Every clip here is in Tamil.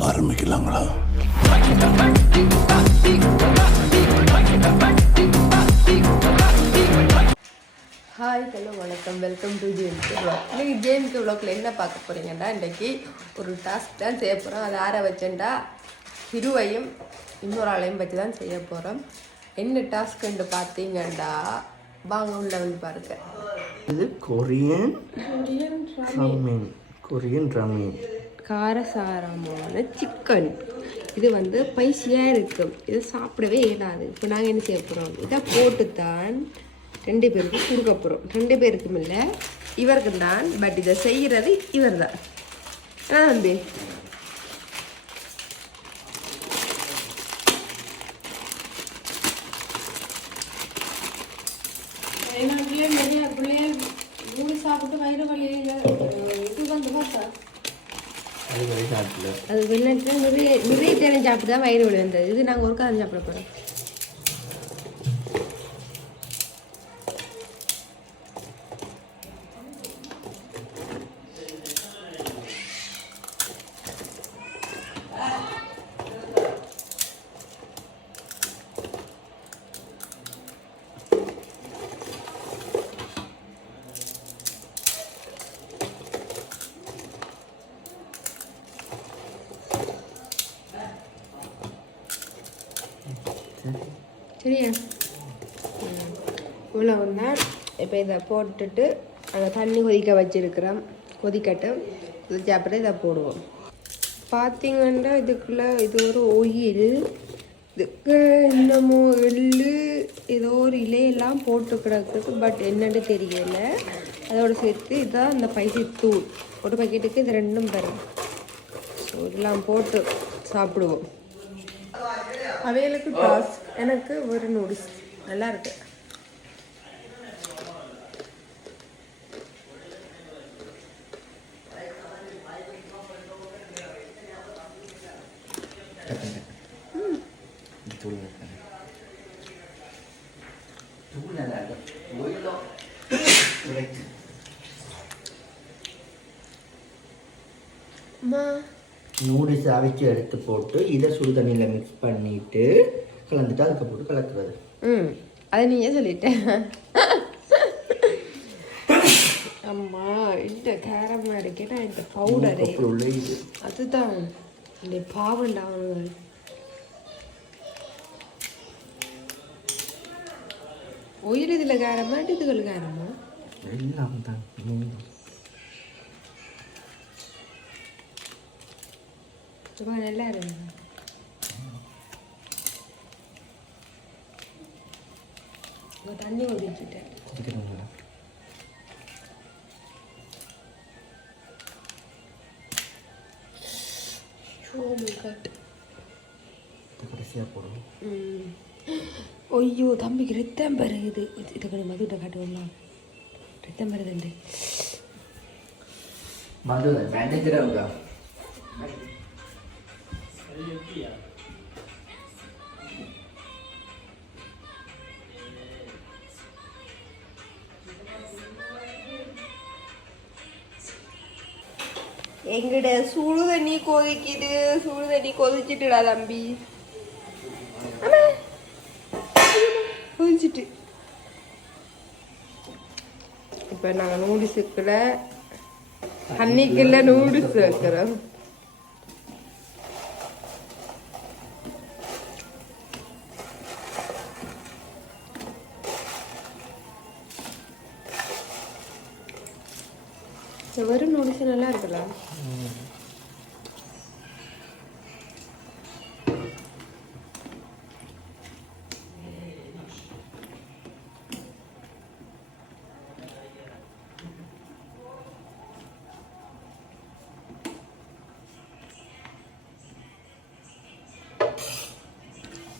ஆரம்பிக்கலாங்களா? ஹாய் ஹலோ வணக்கம். வெல்கம் டு ஜேம்கே வ்ளாக் இன்னைக்கு ஜேம்கே வ்ளாக்ல என்ன பார்க்க போறீங்கன்னா இன்றைக்கி ஒரு டாஸ்க் தான் செய்ய போகிறோம் அது ஆற வச்சேன்டா ஹிருவையும் இன்னொரு ஆளையும் வச்சு தான் செய்ய போகிறோம் என்ன டாஸ்க்குன்னு பார்த்தீங்கண்டா வாங்க உள்ள வந்து பாருங்க. இது கொரியன் ரமீன் கொரியன் ரமீன் காரசாரமான சிக்கன் இது வந்து பைசியாக இருக்கும். இது சாப்பிடவே இயலாது. இப்போ நாங்கள் என்ன செய்ய போகிறோம் இதை போட்டு தான் ரெண்டு பேருக்கு கொடுக்க போகிறோம் ரெண்டு பேருக்கும் இல்லை இவருக்கு தான். பட் இதை செய்கிறது இவர் தான் ஆ தம்பி வெளிநாட்டிலே நிறைய பிள்ளைகள் ஊறி சாப்பிட்டு வயிறு வலியில் இது வந்து பார்த்தா அது வெளிநாட்டில் அது வெளிநாட்டில் நிறைய நிறைய தேரம் சாப்பிட்டு தான் வயிறு வலி வந்தது. இது நாங்கள் ஒரு சாப்பிட போகிறோம் சரியா ம். தான் இப்போ இதை போட்டுட்டு அங்கே தண்ணி கொதிக்க வச்சுருக்கிறோம். கொதிக்கட்டும். கொதிச்ச அப்புறம் இதை போடுவோம். பார்த்தீங்கன்னா இதுக்குள்ளே இது ஒரு ஒயில் இதுக்கு என்னமோ எள்ளு ஏதோ ஒரு இலையெல்லாம் போட்டு கிடக்குது. பட் என்னன்னு தெரியல. அதோடு சேர்த்து இதான் இந்த பைசி தூள். ஒரு பக்கெட்டுக்கு இது ரெண்டும் தரும் ஸோ இதெல்லாம் போட்டு சாப்பிடுவோம். அவைகளுக்கு டாஸ்க் எனக்கு ஒரு நூடுல்ஸ் நல்லா இருக்கு தூள் தூள் நல்லா அம்மா நூடுல்ஸ் அவிச்சு எடுத்து போட்டு இதை சுடு தண்ணியில் மிக்ஸ் பண்ணிட்டு கலந்துட்டு அதுக்கு போட்டு கலக்குறது. ம் அதை நீயே சொல்லிட்டேன் அம்மா இந்த கேரமாக இருக்கேன்னா இந்த பவுடரு அதுதான். இந்த பாவண்டா. அவனுங்கள் ஒயில் இதில் காரமா இதுகள் காரமா? எல்லாம் தான். நல்லா இருந்தது தண்ணி காட் இது கடைசியாக போடுவோம். ஐயோ தம்பிக்கு ரத்தம் பெருகுது இதை கொஞ்சம் மதுகிட்ட காட்டுவோம்லாம் ரத்தம் பெருகுதுண்டு வந்து மேனேஜராக எங்கிட்ட சுடு தண்ணி கொதிக்குது சுடு தண்ணி கொதிச்சிட்டுடா தம்பி. கொதிச்சிட்டு. இப்போ நாங்கள் நூடுல்ஸுக்குள்ள அன்னைக்குள்ள நூடுல்ஸ் வைக்கிறோம். நல்லா இருக்குல்ல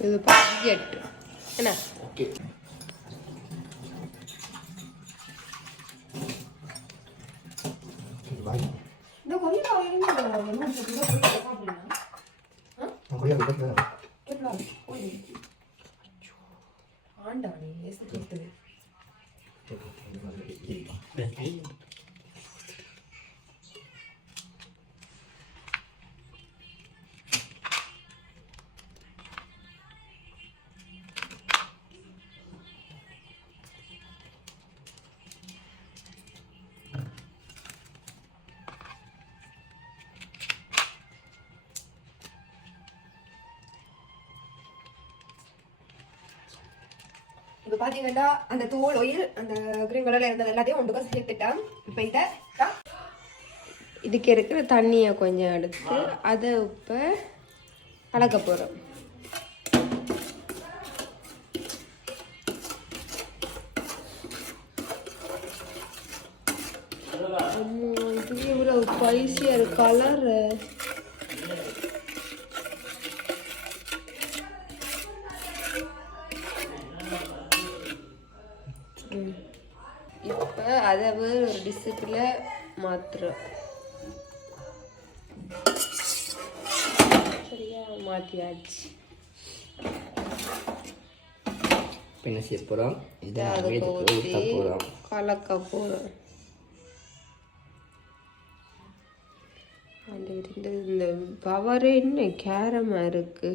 இது பட்ஜெட் என்ன ஓகே வாங்கி இந்த கொய்யா என்ன சாப்பிடலாம் கொய்யா விடுறது ஆண்டாடி ஏசு கேட்டது இப்போ பார்த்தீங்கன்னா அந்த தூள் ஒயில் அந்த கிரீன் கலரில் இருந்தது எல்லாத்தையும் ஒன்றுக்கும் சேர்த்துட்டேன். இப்போ இதை. இதுக்கு இருக்கிற தண்ணியை கொஞ்சம் எடுத்து அதை இப்போ கலக்க போகிறோம் இது இவ்வளோ ஸ்பைசியாக இருக்கு கலர் இப்போ அதை வேறு ஒரு டிஷ்ஷுக்குள்ள மாற்றுறோம் சரியா மாற்றியாச்சு இப்போ என்ன செய்ய போகிறோம் இதை அதுக்கு இதுக்கு ஊற்ற ஊற்றி போகிறோம் கலக்க போகிறோம் அந்த இருந்து இந்த பவரே என்ன கேரமாக இருக்கு.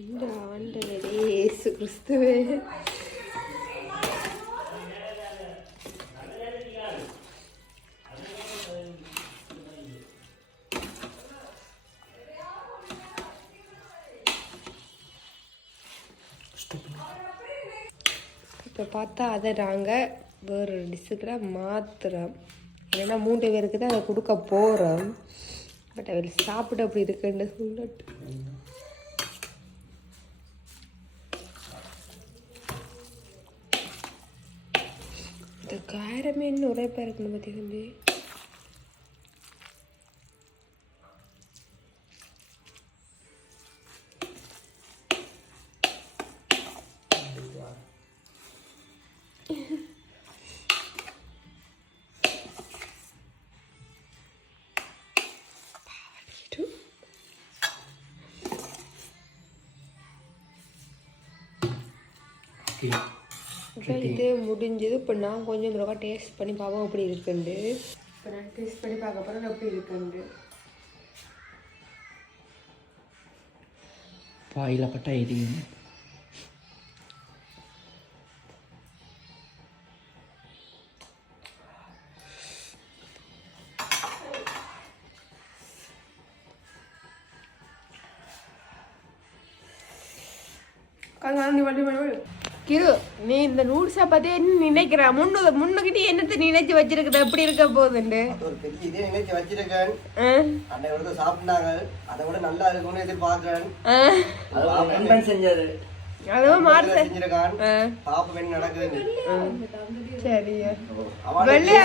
இந்த ஆண்டவரே இயேசு கிறிஸ்துவே இப்போ பார்த்தா அதை நாங்கள் வேறு டிஷ்ஷுக்கு மாற்றுறோம் ஏன்னா மூன்று பேருக்கு தான் அதை கொடுக்க போகிறோம் பட் அவர் சாப்பிட அப்படி இருக்குன்னு சொல்லட்டு. காரமே இன்னும் ஒரே பேர் இருக்கணும் பற்றி தம்பி Yeah. இப்போ இது முடிஞ்சது. இப்போ நான் கொஞ்சம் தடவை டேஸ்ட் பண்ணி பார்ப்போம் எப்படி இருக்குண்டு இப்போ நான் டேஸ்ட் பண்ணி பார்க்க போகிறேன் எப்படி இருக்குண்டு வாயில் பட்டா எரியும். நீ இந்த நூல்ஸை பற்றி என்ன நினைக்கிற? முன்னு முன்னுக்கிட்டே என்னத்தை நினைச்சு வச்சிருக்குது? எப்படி இருக்க போகுதுண்டு. ஒரு பெரிய இதே நினைச்சு வச்சிருக்கேன். அன்னைக்கு வந்து சாப்பிட்டாங்க. அதை விட நல்லா இருக்கும்னு எதிர்பார்க்கிறேன். அது செஞ்சது. அதுவும் மாறு செஞ்சிருக்கான். ஆ. பாப்ப என்ன நடக்குது சரி அவன் வெள்ளையா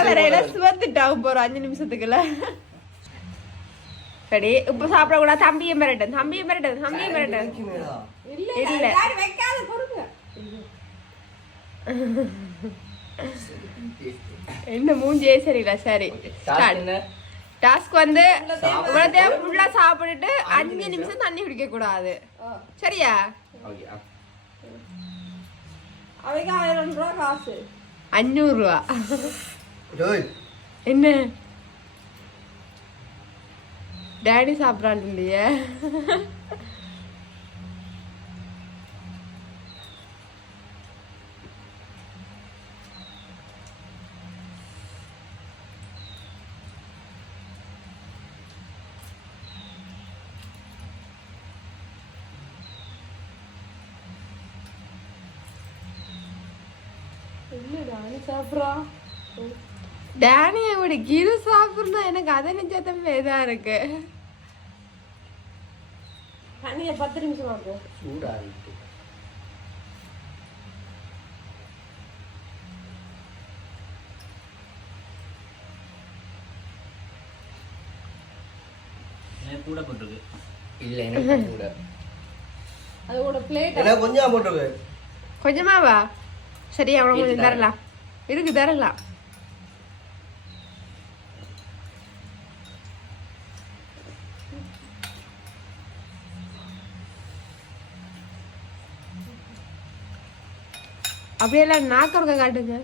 போறோம் அஞ்சு நிமிஷத்துக்குள்ள? சரி இப்ப சாப்பிட கூட தம்பியும் மிரட்டன் தம்பியும் மிரட்டன் தம்பியும் மிரட்டன் இல்ல என்ன மூஞ்சியே சரியில்ல சரி. டாஸ்க் வந்து இவ்வளோத்தையும் ஃபுல்லா சாப்பிட்டுட்டு அஞ்சு நிமிஷம் தண்ணி குடிக்க கூடாது சரியா? அவைக்கு ஆயிரம் ரூபா காசு. அஞ்சூறு ரூபா. டேய், என்ன? டேடி சாப்பிட்றான் இல்லையே டேனியை விட கிரு சாப்பிட்றா எனக்கு அதை நிஜத்தமே இதாக இருக்கு. தண்ணியை பத்து நிமிஷம் ஆகும். சூடா இருக்கு கூட போட்டிருக்கு. இல்லை எனக்கு கூட. அதோட பிளேட் கொஞ்சம் போட்டுருக்கு. கொஞ்சமாவா? சரி அவனை கொஞ்சம் தரலாம். இருக்கு தரலாம் அப்படியெல்லாம் நாக்கறக்க காட்டுங்க.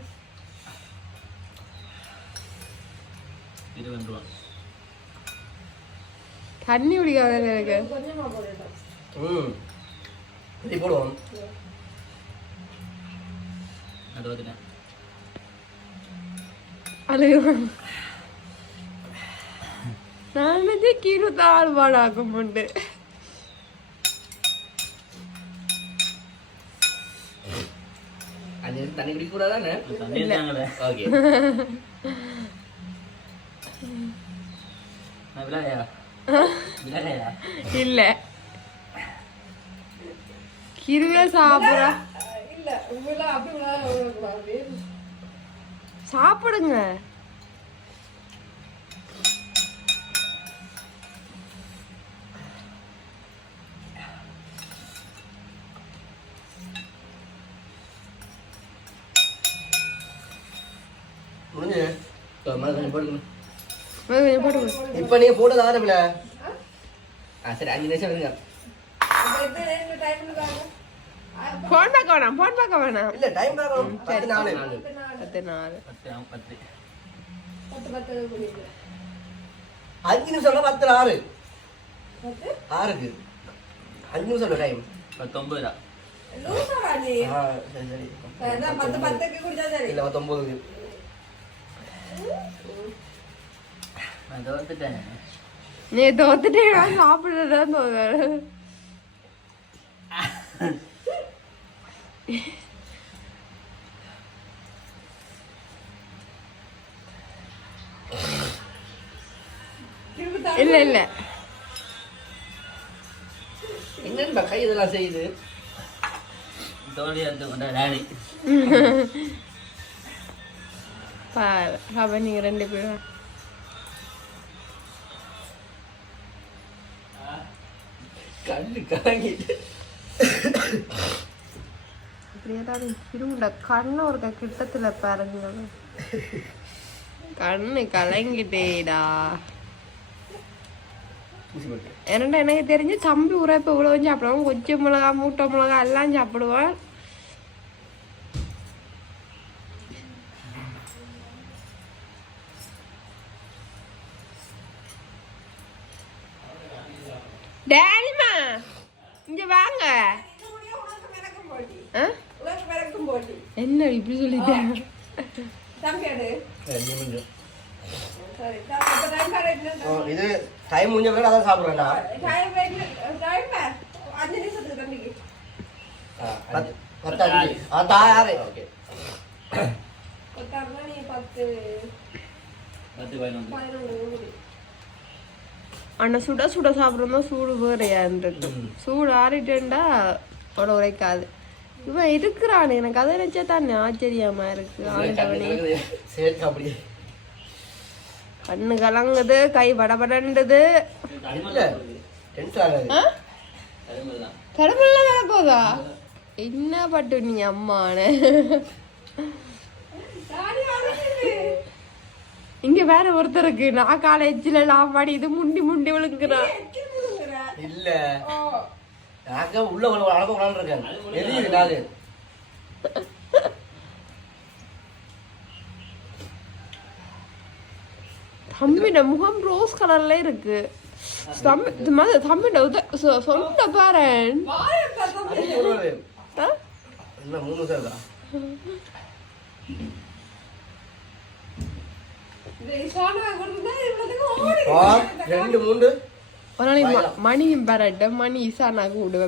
தண்ணி குடிக்காத எனக்கு. போடுவோம். அழுகுறேன் நான் வந்து கீழே தாழ்வாடாக்கும் உண்டு அது தண்ணி குடிக்க கூடாதானே ஓகே இல்ல கிருவே சாப்பிட்ற இல்ல உங்கள அப்படி விளையாடக்கூடாது சாப்பிடுங்க. இப்போ நீங்கள் போட்டது ஆரம்பில ஆ சரி அஞ்சு நிமிஷம் இருங்க. ஃபோன் பார்க்க வேணாம் ஃபோன் பார்க்க வேணாம். இல்லை டைம் பார்க்கணும் நாலு பத்து நாலு. பத்து பண்ணிட்டு அஞ்சு நிமிஷம் பத்து ஆறு ஆறுக்கு. அஞ்சு நிமிஷம் டைம் பத்தொன்பதா லூசாடா நீ ஆ சரி சரி அதான் பத்து பத்துக்கு குடிச்சா சரி இல்லை இல்ல. என்னன்னு கை இதெல்லாம் செய்யுது? அப்ப நீங்க ரெண்டு பேரும். கண்ணு கலங்கிட்டு இப்படியே தான் இருமுட கண்ணு ஒரு கிட்டத்துல பாருங்க. கண்ணு கலங்கிட்டேடா. என்னடா எனக்கு தெரிஞ்சு தம்பி உரைப்பு இவ்வளவு சாப்பிடுவான். கொச்சை மிளகா மூட்டை மிளகா எல்லாம் சாப்பிடுவான். டேனிமா இங்க வாங்க. என்ன இப்படி சொல்லிட்டேன் தம்பியாடு ரெண்டு நிமிஷம் சரி அப்ப டைம் கரெக்ட் ஓ, இது டைம் முடிஞ்ச பிறகு அதான் ஆ யாரு? ஓகே. குடி ஆனா சுட சுட சாப்பிட்றதும் சூடு வேறையான்றது சூடு ஆறிட்டேன்டா உட உரைக்காது. இவன் இருக்கிறான் எனக்கு அதை நினைச்சா தானே ஆச்சரியமா இருக்கு. ஆண்டவனே. கண்ணு கலங்குது கை படபடன்றது இல்லை டென்ஷன் ஆகாது. கரும்பு தான் கடவுள்ல வேலை போதா? என்ன பட்டு நீ அம்மான. இங்க வேற ஒருத்தருக்கு நான் காலேஜ்ல எல்லாம் பாடி இது முண்டி முண்டி விழுங்குறான். இல்ல. நான் உள்ள ஒரு அழகு இருக்கேன் எரியுது நாலு தம்பிட முகம் ரோஸ் கலர்ல இருக்கு. தம்பி மாதிரி தம்பிட உத- சொ- சொந்த பாரு ஒரு என்ன மூணு நிமிஷம் இருக்கா இந்த இசானா கொடுத்தா இவ்வளவுக்கு ஓடி ஆ, ரெண்டு மூணு ஒரு நாளைக்கு ம- மணியும் பரட்ட மணி இசானா கூடு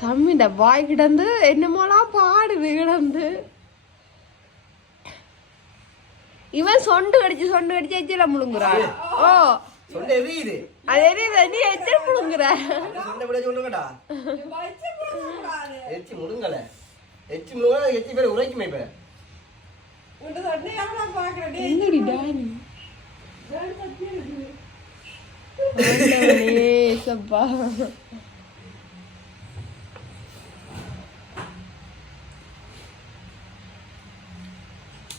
தம்பிட வாய் கிடந்து என்னமோலாம் பாடுது கிடந்து. இவன் சொண்டு கடிச்சு சொண்டு கடிச்சு எச்சில முழுங்குறான். ஓ. சொன்ன எரியுது. அது என்ன நீ எச்சில முழுங்குற. சொன்ன விட சொல்லுங்கடா எச்சி முடுங்கல எச்சி முடுங்க எச்சி பேர் உரைக்குமே இப்ப. என்னடி டானி வேலை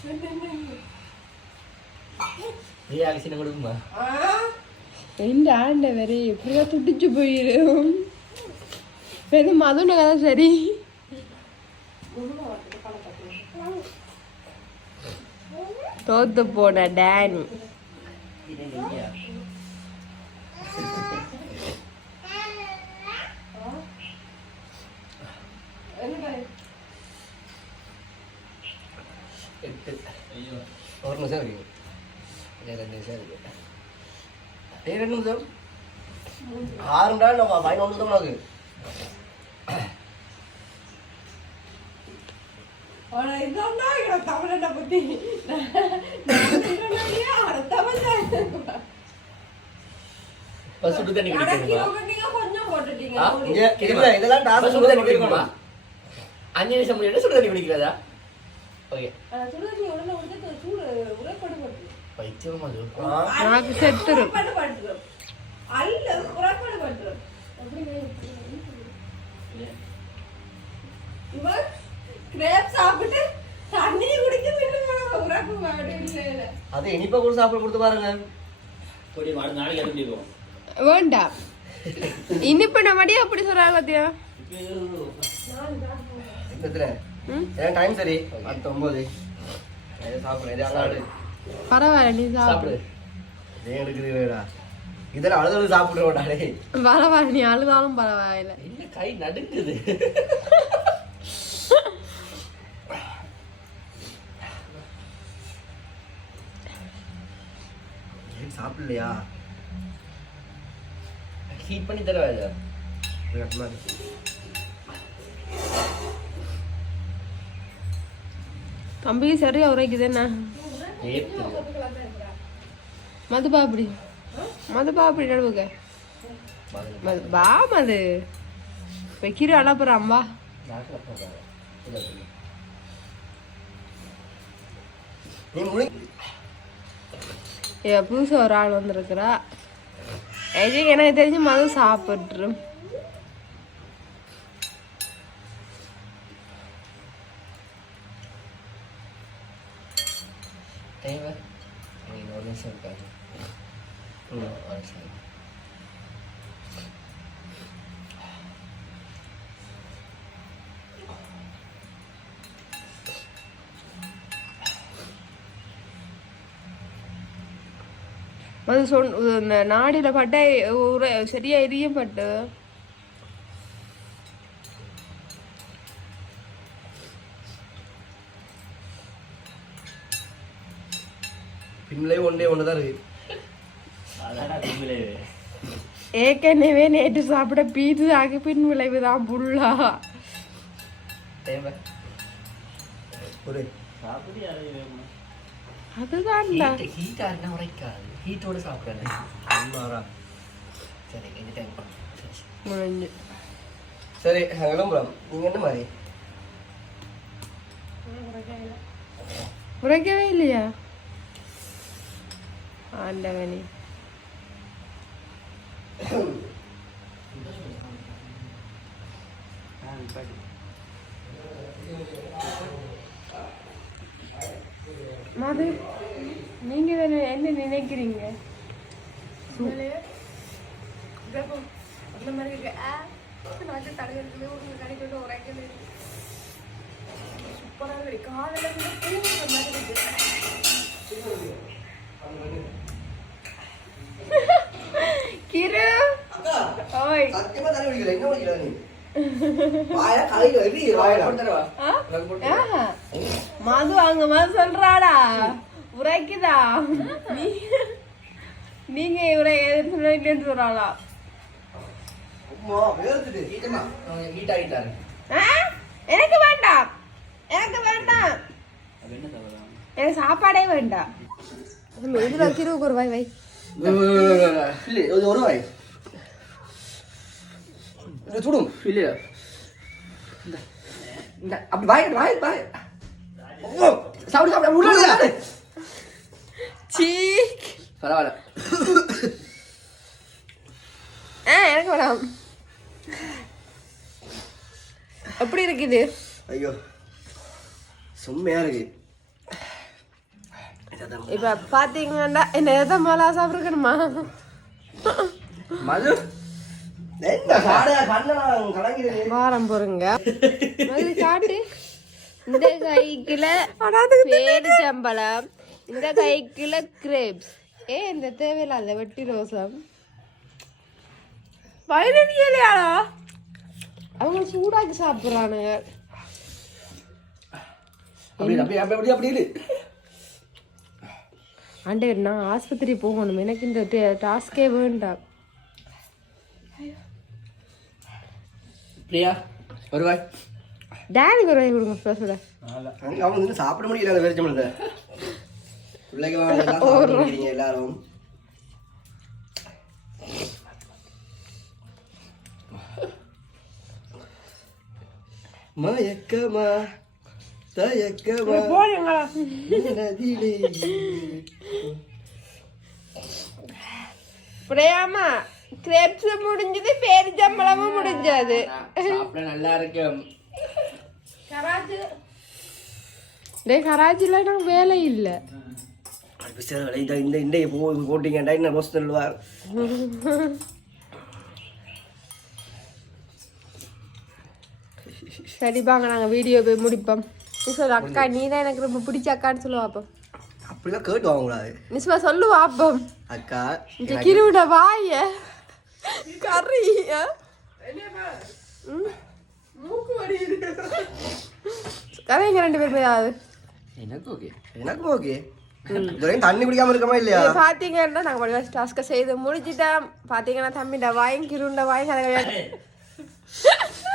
சப்பா ரியாக்ஷன் கொடுக்குமா? எந்த ஆண்டவரே எப்படியா துடிச்சு போயிடும் இது மதுன கதை சரி தோத்து போன டேனி இது நீயா எட்டு ஐயோ ஒரு நிமிஷம் இருக்கு ரெண்டு நிமிஷம் இருக்கு ஏய் ரெண்டு நிமிஷம் ஆறு நாள் நம்ம பதினொன்று நிமிஷம் நமக்கு தமிழனை பத்தி சுடு தண்ணி இல்ல இதெல்லாம் சுடு தண்ணி குடிக்கணுமா அஞ்சு நிமிஷம் முடியாது சுடு தண்ணி குடிக்கிறதா ஓகே பைத்தியம் செத்துரும். பட்டுரும் அல்ல பட்டுரும் இவன் கிரேப் சாப்பிட்டு தண்ணி குடிக்க அது இனிப்பா கூட சாப்பிட கொடுத்து பாருங்க. கொடி மாடு நாளைக்கு வேண்டாம் இனிப்பு? நம்மடியே அப்படி சொல்றாங்க பாத்தியா? ஏன் டைம் சரி. அடுத்த ஒன்பது சாப்பிடு. பரவாயில்ல நீ சாப்பிடு. எடுக்குதுடா இதெல்லாம் அழுது சாப்பிடுறோம்டா டேய். பரவாயில்ல நீ அழுதாலும் பரவாயில்ல. இல்ல கை நடுங்குது. ஏன் சாப்பிடலையா? ஹீட் பண்ணி தரவா இது? தம்பியும் சரி அவரைக்கு தானே என்ன மதுபா அப்படி. மதுபா அப்படி நடுவுங்க மது பா மது. வைக்கிற அனுப்புறான் வா புதுசாக ஒரு ஆள் வந்திருக்கிறா. எனக்கு தெரிஞ்சு மது சாப்பிட்ரு ம் ஒரு நிமிஷம் மது சொன் இந்த நாடியில் பட்டா சரியா எரியும் பட்டு பின்னிலே ஒன்றே ஒன்று தான் இருக்கு அதான் திமிலே ஏற்கனவே நேற்று சாப்பிட ஆகி பின் விளைவு தான் புல்லா ஹீட் ஹீட்டா இருந்தா உரைக்காது. ஹீட்டோட சாப்பிடணும். சரி இந்த டைம் முடிஞ்சு. சரி கிளம்புறோம். நீங்க என்ன மாதிரி? உரைக்கவே இல்லையா? ஆண்டவனே. மது நீங்க என்ன என்ன நினைக்கிறீங்க? அந்த மாதிரி இருக்கு. ஆ நாட்டு தலைவர்களே ஒரு கடைக்கு உரைக்கல சூப்பராக இருக்கு காலையில் கூட தூங்குற மாதிரி இருக்கு. கிரு அக்கா ஓய் சத்தியமா தண்ணி குடிக்கல என்ன நீ. மது அங்க மது சொல்றாடா உரைக்குதா நீங்க இவரை எதிர்த்து இல்லைன்னு சொல்றாளா? எனக்கு வேண்டாம் எனக்கு வேண்டாம் அது என்ன தவறாம் எனக்கு சாப்பாடே வேண்டாம் இதுல கிருவுக்கு ஒரு வாய் வை இல்லை இது ஒரு வாய் இது சுடும் இல்லையா இந்த அப்படி வாய் வாய் வாய் ஓ சாப்பிடு சாப்பிடு உள்ள உள்ள, உள்ள. சீ பரவாயில்ல ஆ எனக்கு வேணாம். எப்படி இருக்குது? ஐயோ. செம்மையா இருக்கு. இப்ப பாத்தீங்கன்னா என்ன எதை மேலா சாப்பிட்டுக்கணுமா மது? வாரம் போறங்க காட்டு இந்த கைக்குல பேரிச்சம்பழம் இந்த கைக்குல கிரேப்ஸ் ஏ இந்த தேவையில்லாத வெட்டி ரோசம். வயலடியலையாடா அவங்க சூடாக்கி சாப்பிட்றானுங்க. அப்படி அப்படி அப்படி அப்படி. ஆண்டவர் நான் ஆஸ்பத்திரி போகணும். எனக்கு இந்த டாஸ்கே வேண்டாம். பிரியா வருவாய். டேடிக்கு ஒரு வாய் கொடுங்க அங்க அவன் வந்து சாப்பிட முடியல அந்த வெறிச்சமல்ல பிள்ளைங்க வாங்க, எல்லாரும். மயக்கமா தயக்கமா நதியிலே பிரேமா கிரேப்ஸ் முடிஞ்சது பேரிச்சம்பழமும் முடிஞ்சது. நல்லா இருக்கும். டே கராச்சியில் எனக்கு வேலை இல்லை. சேர இந்த இந்த இந்த போ போட்டீங்கடா என்ன ரோஸ் சொல்லுவார் சரி வாங்க நாங்கள் வீடியோ போய் முடிப்போம். சொல்லு அக்கா நீ தான் எனக்கு ரொம்ப பிடிச்ச அக்கான்னு சொல்லுவா அப்போ. அப்படிலாம் கேட்டு வாங்கக்கூடாது நிஸ்வா சொல்லுவா அப்போ. அக்கா இந்த கிருவிட வாய. கறி கதைங்க ரெண்டு பேருமே ஏதாவது எனக்கு ஓகே எனக்கு ஓகே இதுவரையும் தண்ணி குடிக்காம இருக்கமா இல்லையா? பாத்தீங்கன்னா நாங்கள் வடிவா டாஸ்க்கை செய்து முடிச்சிட்டோம். பாத்தீங்கன்னா தம்பிட வாயும் கிருண்ட வாயும் கதை